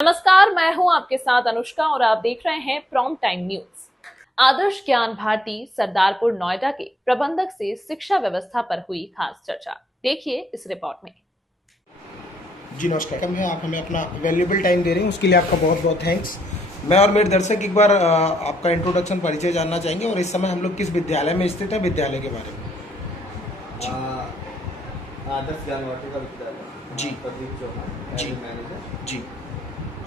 नमस्कार, मैं हूं आपके साथ अनुष्का और आप देख रहे हैं प्रॉम्प्ट टाइम न्यूज। आदर्श ज्ञान भारती सरदारपुर नोएडा के प्रबंधक से शिक्षा व्यवस्था पर हुई खास चर्चा। देखिए इस रिपोर्ट में। जी नमस्कार, कम है आप हमें अपना वैल्यूएबल टाइम दे रहे हैं, उसके लिए आपका बहुत बहुत थैंक्स। मैं और मेरे दर्शक एक बार आपका इंट्रोडक्शन परिचय जानना चाहेंगे और इस समय हम लोग किस विद्यालय में स्थित है, विद्यालय के बारे में। आदर्श ज्ञान वाटिका विद्यालय जी। प्रदीप चौहान जी। मैनेजर। जी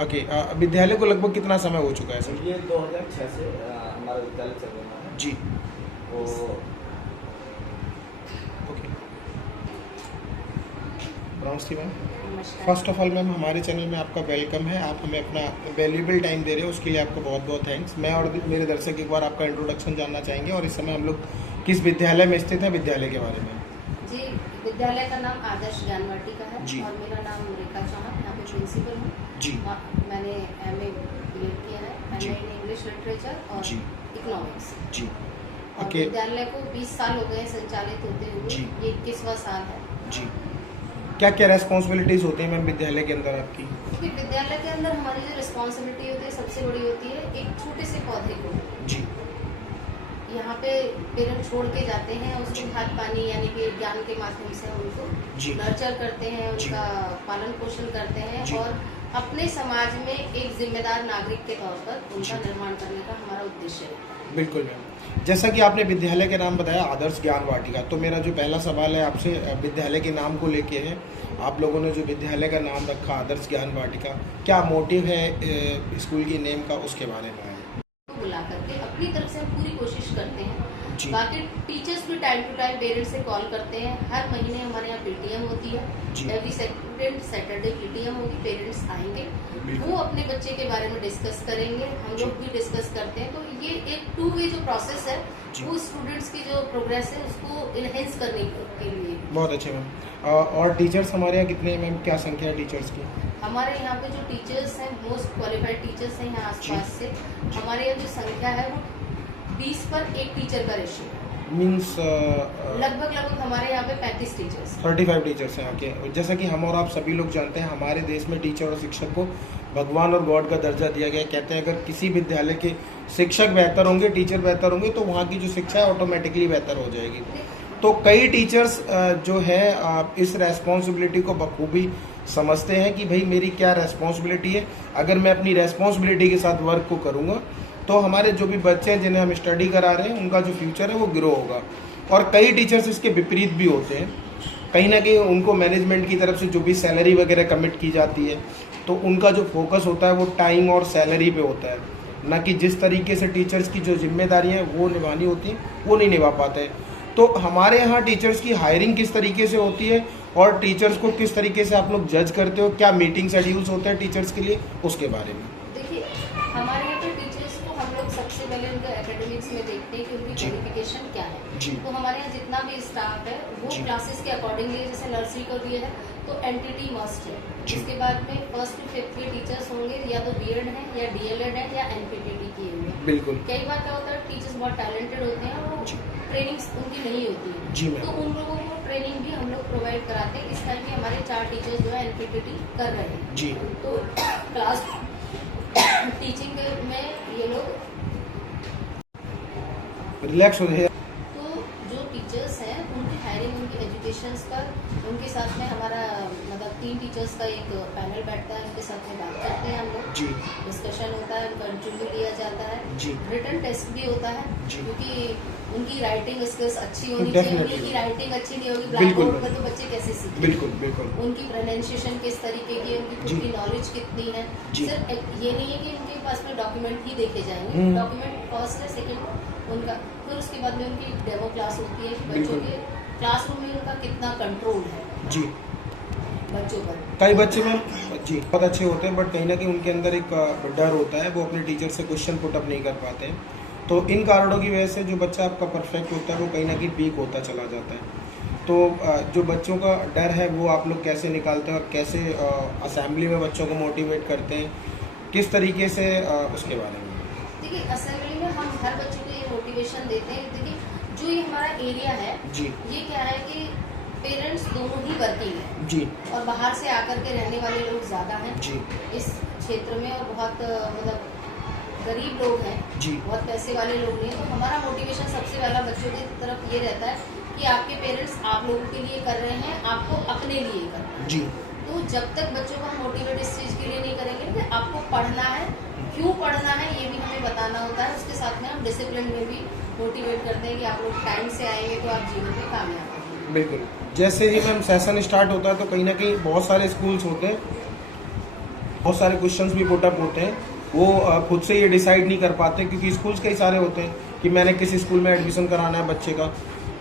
ओके। विद्यालय को लगभग कितना समय हो चुका है सर? ये 2006 से हमारा विद्यालय चल रहा है। जी तो ओके। ब्राउन्स ma'am, first of all ma'am हमारे चैनल में आपका वेलकम है। आप हमें अपना वैल्यूएबल टाइम दे रहे हो, उसके लिए आपको बहुत बहुत थैंक्स। मैं और मेरे दर्शक एक बार आपका इंट्रोडक्शन जानना चाहेंगे और इस समय हम लोग किस विद्यालय में स्थित है, विद्यालय के बारे में। जी, विद्यालय का नाम आदर्श ज्ञान वाटिका है जी। और मेरा नाम रेखा चौहान, यहाँ पे प्रिंसिपल हूँ। जी। मैंने MA BEd किया है, जी। MA इन इंग्लिश लिटरेचर और जी। इकोनॉमिक्स। जी और ओके। विद्यालय को 20 साल हो गए संचालित होते हुए। जी। ये 21वां साल है। जी, क्या क्या रेस्पॉन्सिबिलिटीज होती हैं मैम विद्यालय के अंदर आपकी? क्योंकि विद्यालय के अंदर हमारी जो रिस्पॉन्सिबिलिटी होती है सबसे बड़ी होती है एक छोटे से पौधे को जी। यहाँ पे पेरेंट्स छोड़ के जाते हैं, उसको खाद पानी यानी कि ज्ञान के माध्यम से हम उनको जी। नर्चर करते हैं, जी। उनका पालन पोषण करते हैं जी। और अपने समाज में एक जिम्मेदार नागरिक के तौर पर उनका जी। निर्माण करने का हमारा उद्देश्य है। बिल्कुल मैम, जैसा कि आपने विद्यालय के नाम बताया आदर्श ज्ञान वाटिका, तो मेरा जो पहला सवाल है आपसे विद्यालय के नाम को लेके है। आप लोगों ने जो विद्यालय का नाम रखा आदर्श ज्ञान वाटिका, क्या मोटिव है स्कूल की नेम का, उसके बारे में है? बुला करके अपनी तरफ से हम पूरी कोशिश करते हैं। जी। बाकी टीचर्स भी टाइम टू टाइम पेरेंट्स से कॉल करते हैं। हर महीने हमारे यहाँ PTM होती है। जी। एवरी सेकंड सैटरडे PTM होगी, पेरेंट्स आएंगे, बिल्कुल। वो अपने बच्चे के बारे में डिस्कस करेंगे, हम जी। लोग भी डिस्कस करते हैं। तो ये एक 2 वे जो प्रोसेस है जी। वो स्टूडेंट्स की जो प्रोग्रेस है उसको इनहेंस करने के लिए। बहुत अच्छे मैम। और टीचर्स हमारे यहाँ कितने हैं मैम, क्या संख्या है टीचर्स की? हमारे यहाँ पे जो टीचर्स हैं मोस्ट क्वालिफाइड टीचर्स हैं यहाँ आसपास से। हमारे यहाँ जो संख्या है वो 20 पर 1 टीचर का रेशियो है। मीन्स लगभग हमारे यहाँ पे 35 टीचर्स 35 टीचर्स हैं आके। जैसा कि हम और आप सभी लोग जानते हैं, हमारे देश में टीचर और शिक्षक को भगवान और गॉड का दर्जा दिया गया है। कहते हैं अगर किसी विद्यालय के शिक्षक बेहतर होंगे, टीचर बेहतर होंगे, तो वहाँ की जो शिक्षा है ऑटोमेटिकली बेहतर हो जाएगी। तो कई टीचर्स जो है इस रेस्पॉन्सिबिलिटी को बखूबी समझते हैं कि भाई मेरी क्या रेस्पॉन्सिबिलिटी है, अगर मैं अपनी रेस्पॉन्सिबिलिटी के साथ वर्क को करूँगा तो हमारे जो भी बच्चे हैं जिन्हें हम स्टडी करा रहे हैं उनका जो फ्यूचर है वो ग्रो होगा। और कई टीचर्स इसके विपरीत भी होते हैं। कहीं ना कहीं उनको मैनेजमेंट की तरफ से जो भी सैलरी वगैरह कमिट की जाती है तो उनका जो फोकस होता है वो टाइम और सैलरी पे होता है, ना कि जिस तरीके से टीचर्स की जो जिम्मेदारियाँ हैं वो निभानी होती हैं वो नहीं निभा पाते। तो हमारे यहाँ टीचर्स की हायरिंग किस तरीके से होती है और टीचर्स को किस तरीके से आप लोग जज करते हो, क्या मीटिंग शेड्यूल्स होते हैं टीचर्स के लिए, उसके बारे में? देखिए, हमारे यहाँ पे टीचर्स को हम लोग सबसे पहले उनका एकेडमिक्स में देखते हैं कि उनकी जी। क्वालिफिकेशन क्या है। जी। तो हमारे यहाँ जितना भी स्टाफ है वो जी। क्लासेस के अकॉर्डिंगली, जैसे नर्सरी को दिए है तो NTT मस्ट है। जी। इसके बाद में 1st to 5th के टीचर्स होंगे या तो BEd है या DLEd है या NPTT किए हुए हैं। बिल्कुल। कई बार क्या होता है टीचर्स बहुत टैलेंटेड होते हैं और जी। ट्रेनिंग उनकी नहीं होती है। जी मैम। तो उन लोगों को ट्रेनिंग भी हम लोग प्रोवाइड कराते हैं। इस टाइम भी हमारे 4 टीचर्स जो है NPTT कर रहे हैं। जी। तो क्लास टीचिंग में ये लोग रिलैक्स हो जाए। तो जो टीचर्स हैं उनकी हायरिंग, उनकी एजुकेशन पर, उनके साथ में हमारा मतलब 3 टीचर्स का एक पैनल बैठता है, उनके साथ में बात करते हैं हम लोग। जी। डिस्कशन होता है, उनका इंटरव्यू लिया जाता है। जी। रिटन टेस्ट भी होता है जी। क्योंकि उनकी राइटिंग स्किल्स अच्छी होनी Definitely। चाहिए। उनकी राइटिंग अच्छी नहीं होगी ब्लैक बिल्कुल। बोर्ड पर तो बच्चे कैसे सीखेंगे। बिल्कुल बिल्कुल। उनकी प्रोनाउंसिएशन किस तरीके की है, उनकी खुद जी। की नॉलेज कितनी है। जी। सिर्फ ये नहीं है कि उनके पास में डॉक्यूमेंट ही देखे जाएंगे। डॉक्यूमेंट फर्स्ट है, सेकंड उनका, फिर उसके बाद में उनकी डेमो क्लास होती है कि बच्चों बिल्कुल। के क्लासरूम में उनका कितना कंट्रोल है जी। बच्चों पर। कई बच्चे में जी बहुत अच्छे होते हैं बट कहीं ना कहीं उनके अंदर एक डर होता है, वो अपने टीचर से क्वेश्चन पुट अप नहीं कर पाते हैं। तो इन कारणों की वजह से जो बच्चा आपका परफेक्ट होता है वो कहीं ना कहीं वीक होता चला जाता है। तो जो बच्चों का डर है वो आप लोग कैसे निकालते हैं और कैसे असेंबली में बच्चों को मोटिवेट करते हैं, किस तरीके से, उसके बारे में? देखिए, असेंबली में हम हर बच्चे को ये मोटिवेशन देते हैं। देखिए, जो ये हमारा एरिया है जी। ये क्या है कि पेरेंट्स दोनों ही वर्किंग है जी। और बाहर से आकर के रहने वाले लोग ज़्यादा हैं। जी। इस क्षेत्र में और बहुत मतलब गरीब लोग हैं, जी बहुत पैसे वाले लोग नहीं हैं, तो हमारा मोटिवेशन सबसे पहला बच्चों की तरफ ये रहता है कि आपके पेरेंट्स आप लोगों के लिए कर रहे हैं, आपको अपने लिए कर रहे हैं। जी तो जब तक बच्चों को हम मोटिवेट इस चीज़ के लिए नहीं करेंगे कि आपको पढ़ना है, क्यों पढ़ना है ये भी हमें बताना होता है। उसके साथ में हम डिसिप्लिन में भी मोटिवेट करते हैं कि आप लोग टाइम से आएंगे तो आप जीवन में कामयाब होंगे। बिल्कुल। जैसे ही मैम सेशन स्टार्ट होता है तो कहीं ना कहीं बहुत सारे स्कूल्स होते हैं, बहुत सारे क्वेश्चंस भी पुट अप होते हैं, वो खुद से ये डिसाइड नहीं कर पाते क्योंकि स्कूल्स कई सारे होते हैं कि मैंने किस स्कूल में एडमिशन कराना है बच्चे का।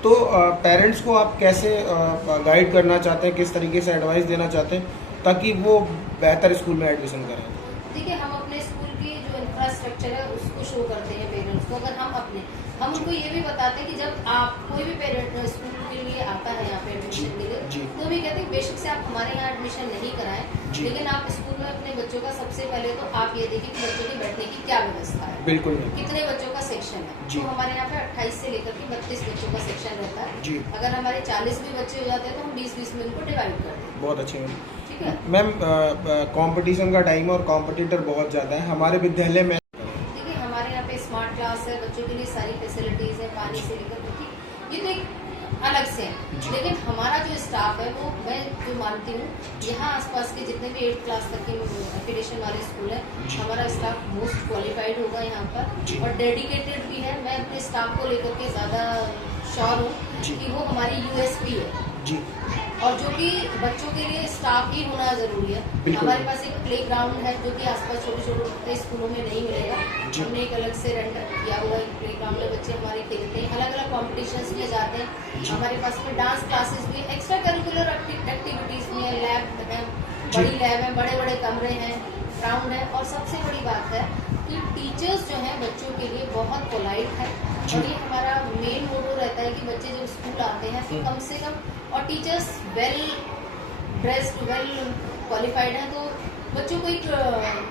तो पेरेंट्स को आप कैसे गाइड करना चाहते हैं, किस तरीके से एडवाइस देना चाहते हैं ताकि वो बेहतर स्कूल में एडमिशन करें? देखिए, हम अपने स्कूल की जो इंफ्रास्ट्रक्चर है उसको शो करते हैं पेरेंट्स को। अगर हम उनको ये भी बताते हैं कि जब आप कोई भी पेरेंट स्कूल के लिए आता है यहाँ पे एडमिशन के लिए, तो भी कहते हैं बेशक से आप हमारे यहाँ एडमिशन नहीं कराएं, लेकिन आप स्कूल में अपने बच्चों का सबसे पहले तो आप ये देखिए कि बच्चों के बैठने की क्या व्यवस्था है, बिल्कुल कितने बच्चों का सेक्शन है। तो हमारे यहाँ पे 28 से लेकर के 32 बच्चों का सेक्शन रहता है। अगर हमारे 40 भी बच्चे हो जाते हैं तो हम 20-20 में उनको डिवाइड कर देते हैं। बहुत अच्छे मैम। ठीक है मैम, कंपटीशन का टाइम है और कॉम्पिटिटर बहुत ज़्यादा है हमारे विद्यालय में। देखिए, हमारे यहाँ पे स्मार्ट क्लास है, बच्चों के लिए सारी फैसिलिटीज़ है, पानी से लेकर के, ये तो एक अलग से है। लेकिन हमारा जो स्टाफ है वो मैं जो मानती हूँ, यहाँ आसपास के जितने भी 8th क्लास तक के एफिलिएशन वाले स्कूल है, हमारा स्टाफ मोस्ट क्वालिफाइड होगा यहाँ पर और डेडिकेटेड भी है। मैं अपने स्टाफ को लेकर के ज़्यादा श्योर हूँ कि वो हमारी यूएसपी है जी, और जो कि बच्चों के लिए स्टाफ ही होना जरूरी है। हमारे पास एक प्ले ग्राउंड है जो कि आसपास छोटे छोटे स्कूलों में नहीं मिलेगा। हमने एक अलग से रेंट किया हुआ एक प्ले ग्राउंड में बच्चे हमारे खेलते हैं, अलग अलग कॉम्पिटिशन्स में जाते हैं। हमारे पास में डांस क्लासेस भी, एक्स्ट्रा करिकुलर एक्टिविटीज़ भी है, लैब है, बड़ी लैब है, बड़े बड़े कमरे हैं, ग्राउंड है। और सबसे बड़ी बात है कि टीचर्स जो हैं बच्चों के लिए बहुत पोलाइट है और ये हमारा मेन मोटो रहता है कि बच्चे जब स्कूल आते हैं तो कम से कम, और teachers well dressed, well qualified हैं, तो बच्चों को एक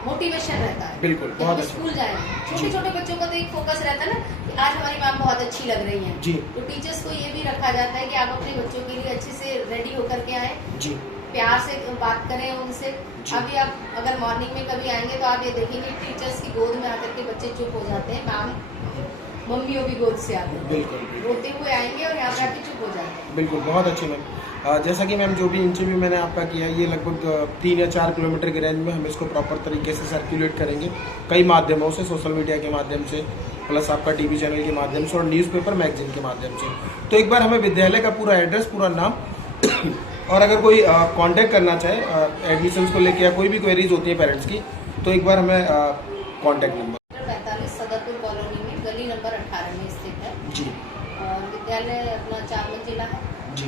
मोटिवेशन रहता है। बिल्कुल, बहुत अच्छा। स्कूल जाए, छोटे छोटे बच्चों का तो एक फोकस रहता है ना कि आज हमारी मैम बहुत अच्छी लग रही हैं जी। तो टीचर्स को ये भी रखा जाता है कि आप अपने बच्चों के लिए अच्छे से रेडी होकर के आए, जी, प्यार से बात करें उनसे। अभी आप अगर मॉर्निंग में कभी आएंगे तो आप ये देखेंगे टीचर्स की गोद में आकर के बच्चे चुप हो जाते हैं, मैम मम्मियों भी गोद से आते हैं, बिल्कुल रोते हुए आएंगे और यहाँ पे आके चुप हो जाते हैं। बिल्कुल, बहुत अच्छी मैम। जैसा कि मैम जो भी इंटरव्यू मैंने आपका किया, ये लगभग 3 या 4 किलोमीटर के रेंज में हम इसको प्रॉपर तरीके से सर्कुलेट करेंगे कई माध्यमों से, सोशल मीडिया के माध्यम से, प्लस आपका टीवी चैनल के माध्यम से और न्यूज़पेपर मैगजीन के माध्यम से। तो एक बार हमें विद्यालय का पूरा एड्रेस, पूरा नाम और अगर कोई कांटेक्ट करना चाहे एडमिशन्स को लेके या कोई भी क्वेरीज होती है पेरेंट्स की, तो एक बार हमें कांटेक्ट नंबर 45 सदरपुर कॉलोनी में गली नंबर 18 में स्थित है जी, और विद्यालय अपना 4 मंजिला है। जी,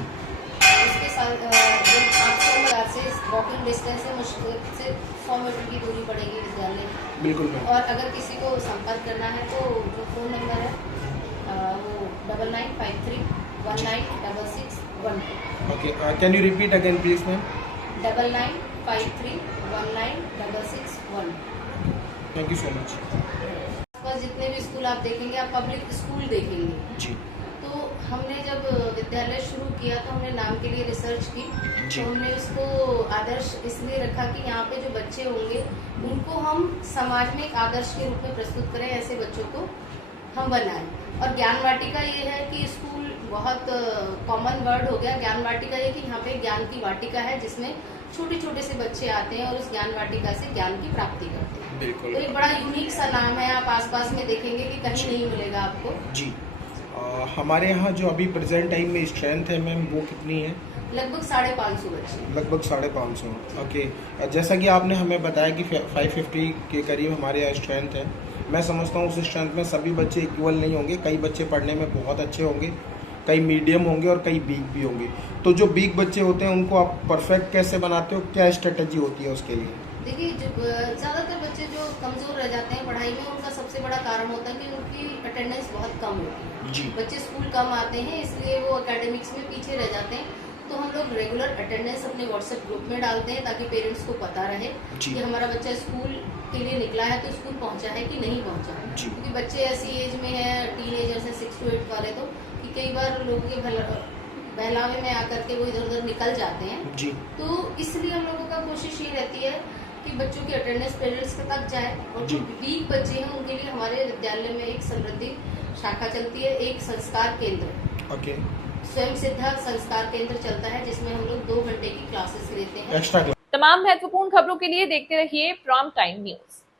उसके साथ 800 से वॉकिंग डिस्टेंस है, मुश्किल से 100 मीटर की दूरी पड़ेगी विद्यालय। बिल्कुल मैम। और अगर किसी को संपर्क करना है तो जो फ़ोन नंबर है वो 9953196612। Okay, can you repeat again please ma'am? 9953196612। Thank you so much. आसपास जितने भी स्कूल आप देखेंगे, आप पब्लिक स्कूल देखेंगे। जी, तो हमने जब विद्यालय शुरू किया तो हमने नाम के लिए रिसर्च की, तो हमने उसको आदर्श इसलिए रखा कि यहाँ पे जो बच्चे होंगे उनको हम समाज में एक आदर्श के रूप में प्रस्तुत करें, ऐसे बच्चों को हम बनाएं। और ज्ञान वाटिका ये है कि स्कूल बहुत कॉमन वर्ड हो गया। ज्ञान वाटिका ये कि यहाँ पे ज्ञान की वाटिका है जिसमें छोटे छोटे से बच्चे आते हैं और उस ज्ञान वाटिका से ज्ञान की प्राप्ति करते हैं। बिल्कुल। तो एक बड़ा यूनिक सा नाम है, आप आसपास में देखेंगे कि कहीं नहीं मिलेगा आपको। जी, हमारे यहाँ जो अभी प्रेजेंट टाइम में स्ट्रेंथ है मैम, वो कितनी है? लगभग 550 बच्चे। लगभग 550। ओके, जैसा कि आपने हमें बताया कि 550 के करीब हमारे यहाँ स्ट्रेंथ है। मैं समझता हूँ उस स्ट्रेंथ में सभी बच्चे इक्वल नहीं होंगे, कई बच्चे पढ़ने में बहुत अच्छे होंगे, कई मीडियम होंगे और कई वीक भी होंगे। तो जो वीक बच्चे होते हैं उनको आप परफेक्ट कैसे बनाते हो, क्या स्ट्रेटजी होती है उसके लिए? देखिए, जो ज़्यादातर बच्चे जो कमज़ोर रह जाते हैं पढ़ाई में, उनका सबसे बड़ा कारण होता है कि उनकी अटेंडेंस बहुत कम होती है। जी, बच्चे स्कूल कम आते हैं इसलिए वो एकेडमिक्स में पीछे रह जाते हैं। तो हम लोग रेगुलर अटेंडेंस अपने व्हाट्सएप ग्रुप में डालते हैं ताकि पेरेंट्स को पता रहे कि हमारा बच्चा स्कूल के लिए निकला है तो स्कूल पहुंचा है कि नहीं पहुंचा है। क्योंकि बच्चे ऐसी एज में है, टीनेजर्स हैं 6 to 8 वाले, तो कि कई बार लोगों के बहलावे में आकर के वो इधर उधर निकल जाते हैं। जी, तो इसलिए हम लोगों का कोशिश ये रहती है कि बच्चों की अटेंडेंस पेरेंट्स तक जाए, और जी। जो वीक बच्चे हैं उनके लिए हमारे विद्यालय में एक समृद्धि शाखा चलती है, एक संस्कार केंद्र, ओके, स्वयं सिद्धा संस्कार केंद्र चलता है, जिसमें हम लोग 2 घंटे की क्लासेस लेते हैं। Extra class. तमाम महत्वपूर्ण खबरों के लिए देखते रहिए प्राइम टाइम न्यूज।